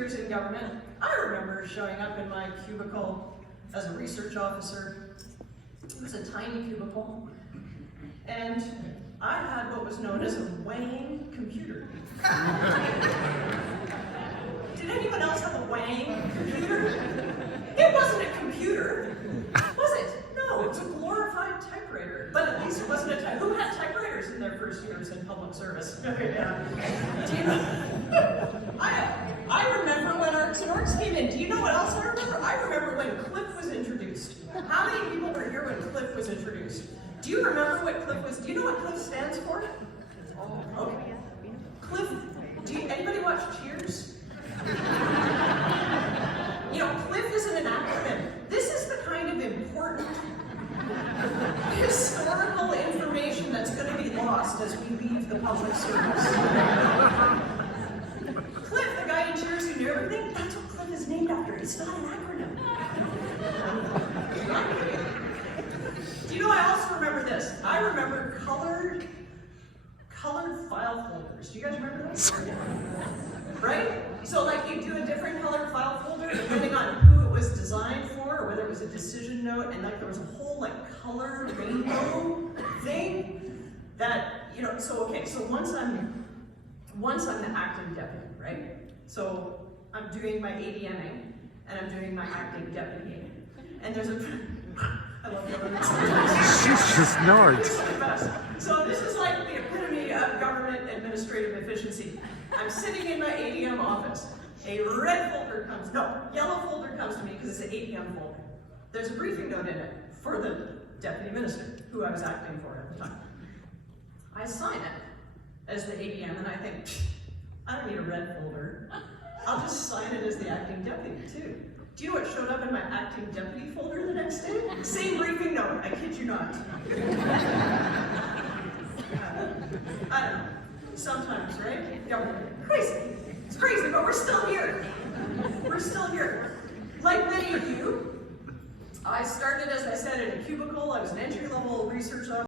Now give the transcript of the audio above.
years in government, I remember showing up in my cubicle as a research officer. It was a tiny cubicle, and I had what was known as a Wang computer. Did anyone else have a Wang computer? It wasn't a computer, was it? No, it was a glorified typewriter. But at least it wasn't a typewriter. Who had typewriters in their first years in public service? Yeah. Do you know? I remember when Arts and Orcs came in. Do you know what else I remember? I remember when Cliff was introduced. How many people were here when Cliff was introduced? Do you remember what Cliff was? Do you know what Cliff stands for? Okay. Cliff, anybody watch Cheers? You know, Cliff isn't an acronym. This is the kind of important historical information that's going to be lost as we leave the public service. Cliff, the guy in Cheers who knew everything, that's what Cliff is named after. It's not an acronym. Do you know, I also remember this. I remember colored file folders. Do you guys remember those? Right? So like you do a different colored file folder depending on who it was designed for, or whether it was a decision note, and like there was a whole like color rainbow thing that, you know, so okay, so once I'm the acting deputy, right? So I'm doing my ADMing and I'm doing my acting deputying. And there's I love government. She's just nerds. This is the best. So this is like the epitome of government administrative efficiency. I'm sitting in my ADM office. A yellow folder comes to me because it's an ADM folder. There's a briefing note in it for the deputy minister, who I was acting for at the time. I sign it as the ADM and I think, I don't need a red folder. I'll just sign it as the acting deputy too. Do you know what showed up in my acting deputy folder the next day? Same briefing note, I kid you not. I don't know. Sometimes, right? Government. Crazy. It's crazy, but we're still here. We're still here. Like many of you, I started, as I said, in a cubicle. I was an entry-level research officer.